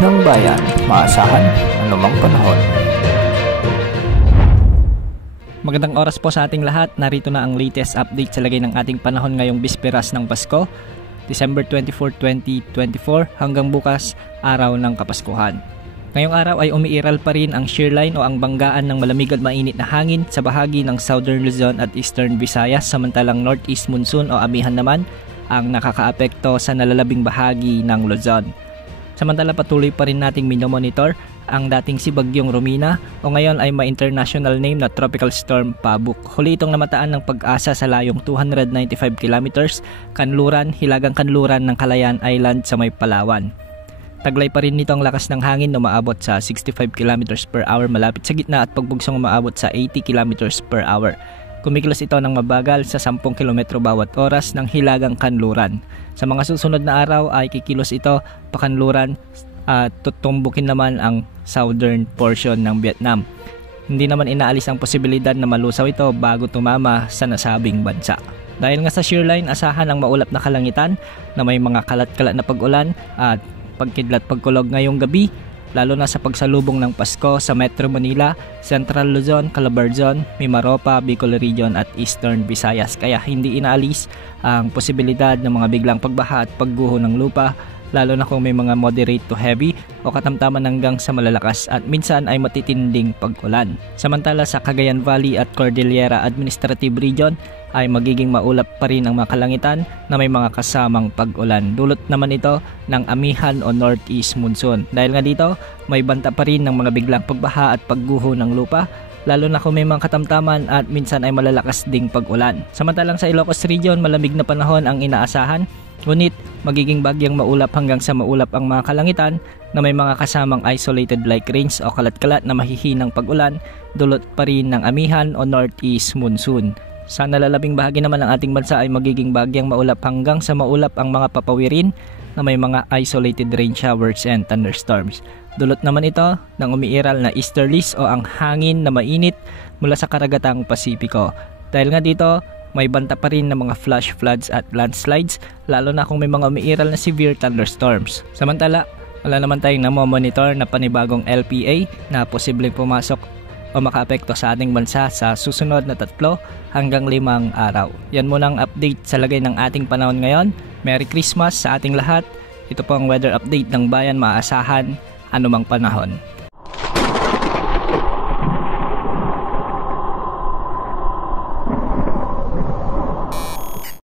ng bayan, maasahan anumang panahon. Magandang oras po sa ating lahat. Narito na ang latest update sa lagay ng ating panahon ngayong bisperas ng Pasko, December 24, 2024 hanggang bukas, araw ng Kapaskuhan. Ngayong araw ay umiiral pa rin ang shearline o ang banggaan ng malamig at mainit na hangin sa bahagi ng Southern Luzon at Eastern Visayas, samantalang Northeast Monsoon o amihan naman ang nakakaapekto sa nalalabing bahagi ng Luzon. Samantala patuloy pa rin nating minomonitor ang dating si Bagyong Romina o ngayon ay may international name na Tropical Storm Pabuk. Huli itong namataan ng Pag-asa sa layong 295 kilometers, hilagang kanluran ng Calayan Island sa may Palawan. Taglay pa rin nito ang lakas ng hangin na umaabot sa 65 kilometers per hour malapit sa gitna at pagbugsong umaabot sa 80 kilometers per hour. Kumikilos ito ng mabagal sa 10 km bawat oras ng hilagang kanluran. Sa mga susunod na araw ay kikilos ito pakanluran at tutumbukin naman ang southern portion ng Vietnam. Hindi naman inaalis ang posibilidad na malusaw ito bago tumama sa nasabing bansa. Dahil nga sa shearline, asahan ang maulap na kalangitan na may mga kalat-kalat na pag-ulan at pagkidlat pagkulog ngayong gabi, lalo na sa pagsalubong ng Pasko sa Metro Manila, Central Luzon, Calabarzon, Mimaropa, Bicol Region at Eastern Visayas. Kaya hindi inaalis ang posibilidad ng mga biglang pagbaha at pagguho ng lupa, lalo na kung may mga moderate to heavy o katamtaman hanggang sa malalakas at minsan ay matitinding pag-ulan. Samantala sa Cagayan Valley at Cordillera Administrative Region ay magiging maulap pa rin ang mga kalangitan na may mga kasamang pag-ulan. Dulot naman ito ng amihan o northeast monsoon. Dahil nga dito, may banta pa rin ng mga biglang pagbaha at pagguho ng lupa, lalo na kung may mga katamtaman at minsan ay malalakas ding pag-ulan. Samantalang sa Ilocos Region, malamig na panahon ang inaasahan, ngunit magiging bagyang maulap hanggang sa maulap ang mga kalangitan na may mga kasamang isolated light rains o kalat-kalat na mahihinang pag-ulan, dulot pa rin ng amihan o northeast monsoon. Sa nalalabing bahagi naman ng ating bansa ay magiging bagyang maulap hanggang sa maulap ang mga papawirin na may mga isolated rain showers and thunderstorms. Dulot naman ito ng umiiral na easterlies o ang hangin na mainit mula sa karagatang Pasipiko. Dahil nga dito, may banta pa rin ng mga flash floods at landslides, lalo na kung may mga umiiral na severe thunderstorms. Samantala, wala naman tayong namomonitor na panibagong LPA na posibleng pumasok o makaapekto sa ating bansa sa susunod na 3 hanggang 5 araw. Yan muna ang update sa lagay ng ating panahon ngayon. Merry Christmas sa ating lahat. Ito po ang weather update ng bayan, maasahan anumang panahon.